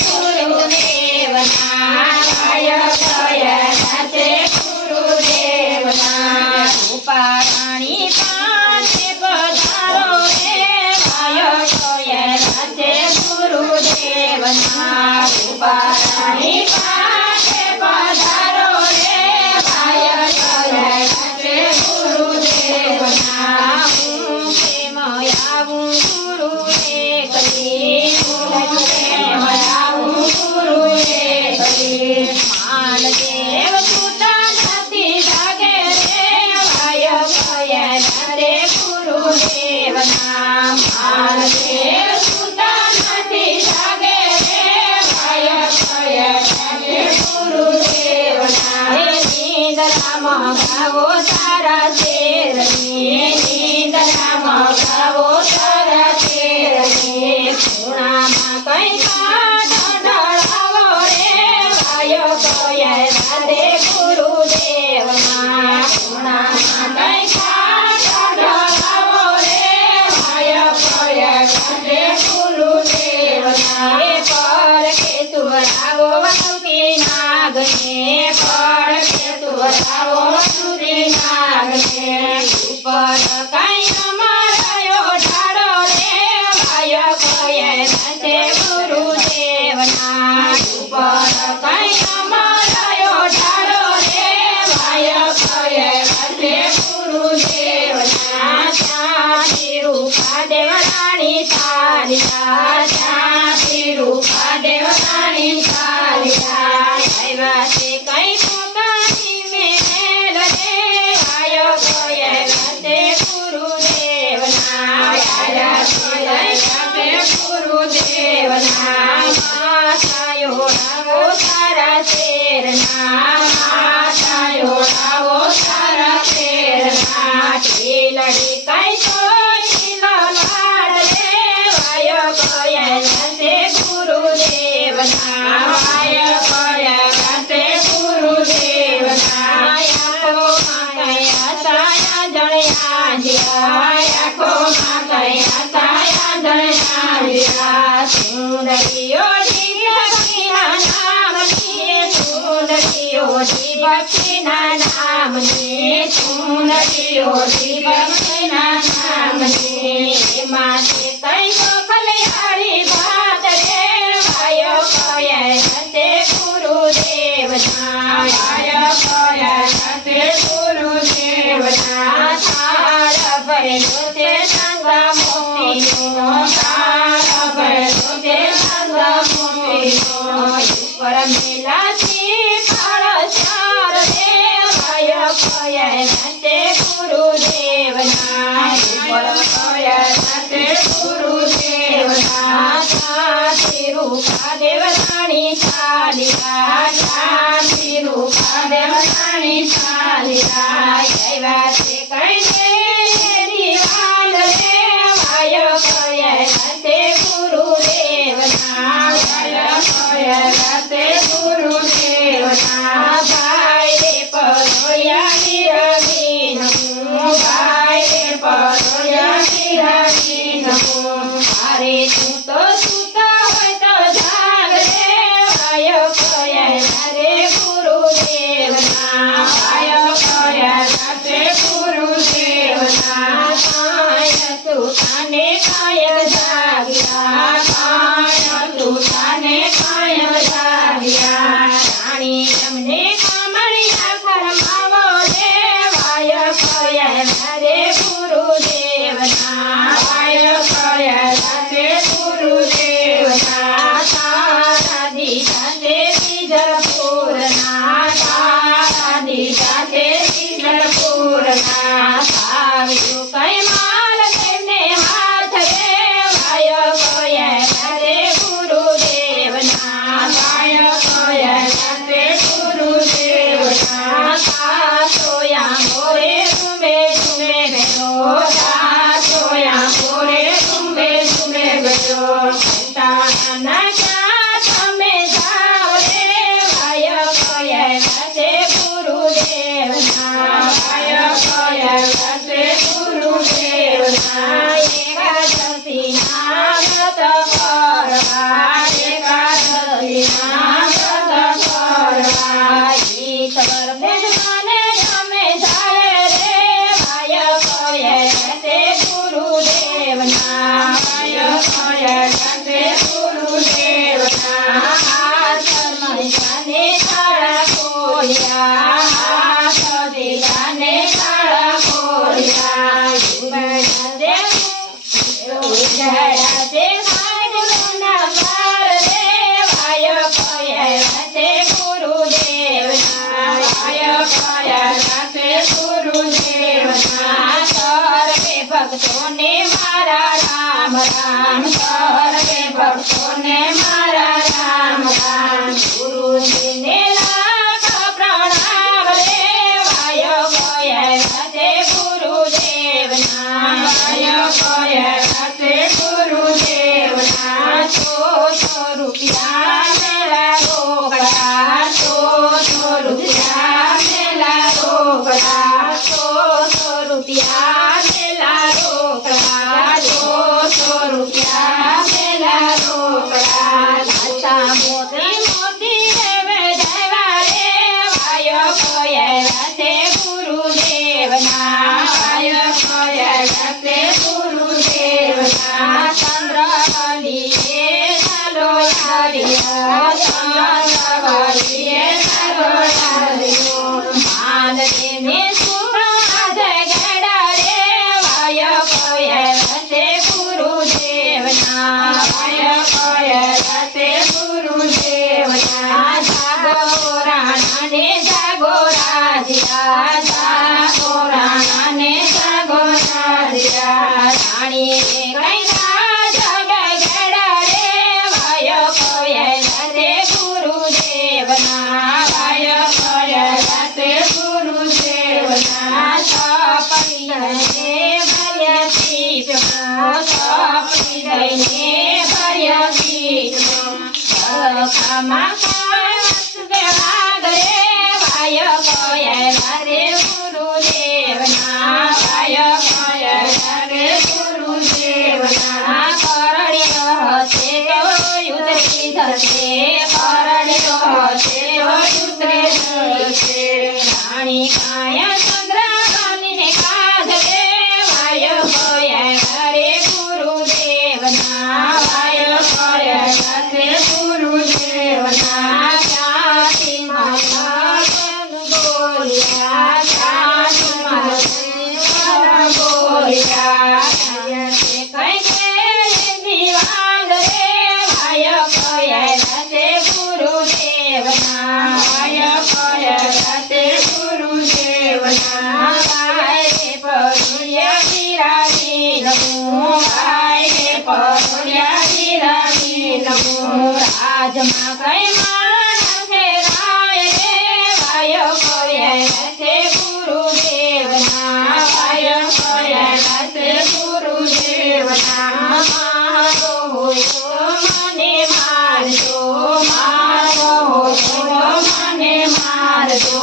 ગુરુદેવના ભાય કયા છે ગુરુદેવના રૂપા રાણી પાસે પધારો રે ભાય કયા છે ગુરુદેવના રૂપા રાણી પાસે પધારો રે ભાય કયા છે ગુરુદેવના હું પ્રેમ આવું ગુરુએ કરી માલદેવ સુતા નથી જાગે રે ભાય કયા રે ગુરુદેવના માલદેવ સુતા નથી જાગે રે ભાય કયા રે ગુરુદેવના નિંદરામાં ગાવો તારા શેરની નિંદરામાં ગાવો તારા શેરની ખૂણામાં કઈ રે ગુરુદેવના ખૂણામાં કઈ ઢળાવો રે ભાય કયા રે ગુરુદેવના પર કે સુવરાવો વસુકી નાગને પર કે સુવરાવો વસુકી નાગને ઉપર કઈ અમારાયો ઢાળો રે ભાય કયા છે ગુરુદેવના ઉપર કઈ દેવરાણી ચાલિયા ત્યાંથી રૂપા દેવરાણી ચાલિયા આવ્યા છે કઈ પોતાની મેલ રે ભાય કયા છે ગુરુદેવના આવ્યા છે ગુરુદેવના માતાયો રાવો તારા શેરના માતાયો રાવો તારા શેરના ઢીલડી કઈ ગુરુદેવના ભાય કયા છે ગુરુદેવના આંખોમાં કયા સાયા જણ્યા જ્યા આંખોમાં કયા સાયા જણ્યા જ્યા સુંદરીઓ ભક્તિના નામની સુંદરીઓ ભક્તિના નામની સુંદરીઓ ભક્તિના નામની એમાં છે કઈ કલ્યાણી ભાત રે ભાય કયા છે ગુરુદેવના ભાય કયા છે ગુરુદેવના તારા ભરેલો છે સંગ મોતીનો તારા ભરેલો છે સંગ મોતીનો ઉપર મેલાથી ફળ ચાર રે ભાય કયા છે ગુરુદેવના ઉપર કયા છે ગુરુદેવના ત્યાંથી રૂપા દેવરાણી ચાલિયા ત્યાંથી રૂપા દેવરાણી ચાલિયા આવ્યા છે કઈ દિવાલ રે ભાય કયા છે ગુરુદેવના ભાય કયા છે ગુરુદેવના ભાઈ રે પરોયા વિરહીન ભાઈ રે પરોયા વિરહીન અરે તું તો સુતા હોય તો જાગ રે ભાય કયા રે ગુરુદેવના ભાય કયા છે ગુરુદેવના કાય સુતાને કાયક જાગ્યા કાય સુતાને કાયક જાગ્યા રાણી તમને કામળિયા ફરમાવો રે ભાય કયા રે ગુરુદેવના ભાય કયા છે ગુરુદેવના તારા દીધા છે બીજલપુરના તારા દીધા છે બીજલપુરના આવ્યું કઈ માલ તેમને હાથ રે ભાય કયા રે ગુરુદેવના ભાય કયા છે ગુરુદેવના સોયા મોરે તુમે તુમે ગયો સોયા મોરે તુમે તુમે ગયો તાના ક્યાં તમે જાવ રે ભાય કયા છે ગુરુદેવના ભાય કયા છે ગુરુદેવના એકાદશી ના વ્રત કરવા એકાદશી ગુરુદેવના હાથ મૈયાને તાળા ખોલ્યા હાથ દીધાને તાળા ખોલ્યા ઉજળા તે ગુરુના પાર દેવાય કયા તે ગુરુદેવના વાય કયા તે ગુરુદેવના સર્વે ભક્તોને મારા રામ રામ સર્વે ભક્તોને મારા રામ રામ ગુરુજીને લાખ પ્રણામ દેવાય કયા તે ગુરુદેવના વાય કયા તે ગુરુદેવના 100 રૂપિયા મેલા રોકડા 100 રૂપિયા મેલા રોકડા 100 રૂપિયા મેલા રોકડા 100 રૂપિયા મેલા રોકડા લાચા મોતી મોતી રેવે દેવા રે વાય કયા તે ગુરુદેવના વાય કયા તે ગુરુદેવના ચંદ્રવલીએ ચાલો યારિયા ચંદ્રવલીએ ચાલો યારિયો માનદેને સુખા જગડા રે વાય કયા તે ગુરુદેવના વાય કયા તે ગુરુદેવના જાગો રાણાને જાગો રાધિયા જાગો રાણાને જાગો રાધિયા રાણી કઈ જગડા રે વાય કયા તે ગુરુદેવના વાય કયા તે ગુરુદેવના સપડીને ભર્યા ચીપમાં સપડીને ભર્યા ચીપમાં સખામાં વાગે વાય કયા તે ગુરુદેવના વાય કયા તે ગુરુદેવના કરણી હશે તો ઉતરી જશે કરણી હશે તો ઉતરી જશે રાણી કાયા ચંદ્રવલીને કાજરે વાય કયા રે ગુરુદેવના વાય કયા તે ગુરુદેવના જાતિ માતા બોલ્યા જાતિ માતા બોલ્યા કઈ દીવાલ રે વાય કયા તે ગુરુદેવના વાય કયા તે ગુરુદેવના વાય પરુયા વિરાજી નમો વાય પરુયા વિરાજી નમો રાજમાં કઈ માણસ રાય રે વાય કયા તે ગુરુદેવના વાય કયા તે ગુરુદેવના મારો હોય મને મારજો મારો હોય મને મારજો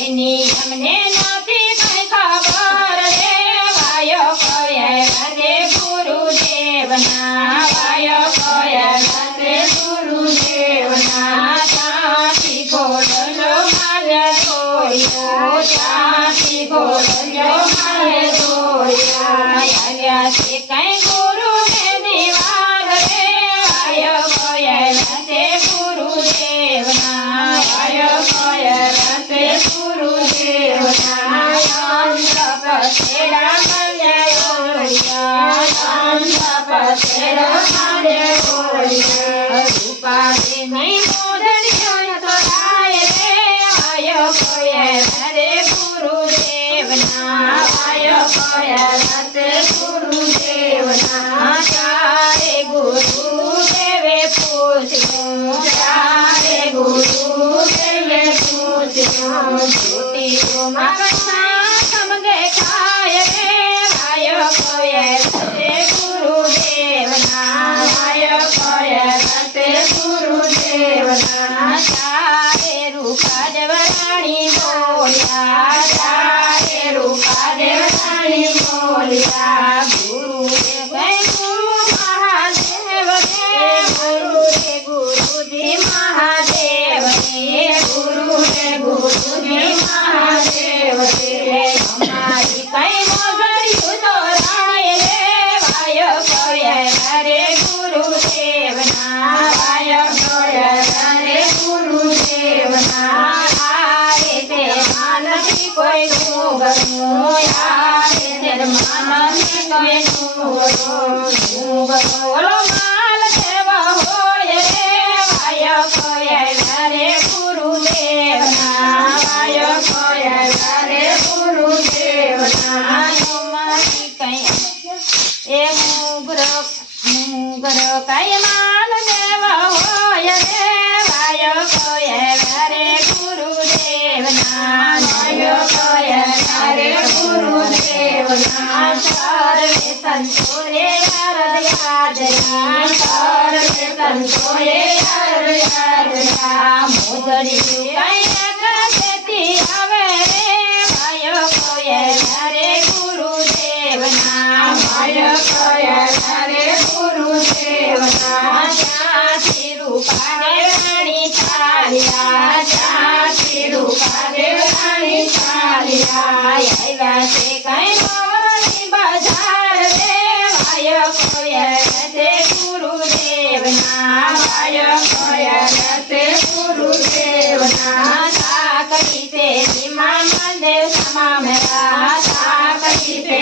એની અમને નથી કઈ ખબર રે વાય કયા તે ગુરુદેવના વાય કયા તે ગુરુદેવના ચાંદી ઘોડલો મારે દોડ્યો ચાંદી ઘોડલો મારે દોડ્યા આવ્યા છે કઈ ગુરુને દિવાલ રે વાય કયા તે ગુરુદેવના વાય કયા તે ગુરુદેવના ચંદ્ર પછેડા મળ્યા ઓળ્યા ચંદ્ર પછેડા મળ્યા ઓળ્યા રૂપા નહીં મોદડીઓ તોડાય રે વાય કયા રે ગુરુદેવના વાય કયા તે ગુરુદેવના ચારે ગુરુદેવે પૂછ્યું ચારે ગુરુદેવે પૂછ્યું જ્યોતિઓમાં કથા સમગે ખાય રે વાય કયા તે ગુરુદેવના વાય કયા તે ગુરુદેવના ચારે રૂપા દેવરાણી બોલ્યા ચારે રૂપા દેવરાણી બોલ્યા ગુરુદેવ ગુરુ મહાદેવ ગુરુજી મહાદેવ ગુરુજી મહાદેવ અમારી કઈ મોગર્યું તો રાણી રે વાય કયા રે ગુરુદેવ કોયલા રે ગુરુદેવના કોયલા રે ગુરુદેવના સર્વે સંતોએ આરાધ્યા સર્વે સંતોએ આરાધ્યા મોદડી કઈ આવે રે ભાયો કોયલા રે ગુરુદેવના કોયલા રે ગુરુદેવના ત્યાંથી રૂપાદેવની ચાલ્યા ત્યાંથી રૂપાદેવની ચાલ્યા આવ્યા છે કઈ મોની બજાર રે ભાયો કોયલા રે ગુરુદેવના ભાયો કોયલા રે ગુરુદેવના સાકરી તે મહાદેવ સમામરા સાકરી તે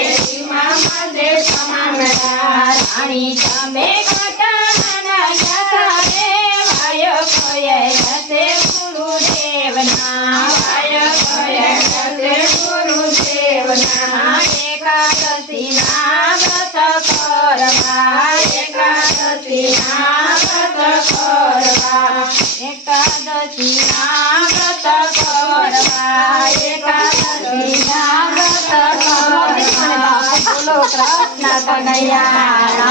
મહાદેવ સમામરા રાણી તમે ઘટાના ગાતા રે ભાયો કોયલા રે ગુરુદેવના ભાયો કોયલા રે ગુરુદેવના એકાદશીના વ્રત કરવા એકાદશીના વ્રત કરવા એકાદશીના વ્રત કરવા એકાદશીના વ્રત કરવા બોલો કૃષ્ણ કનૈયા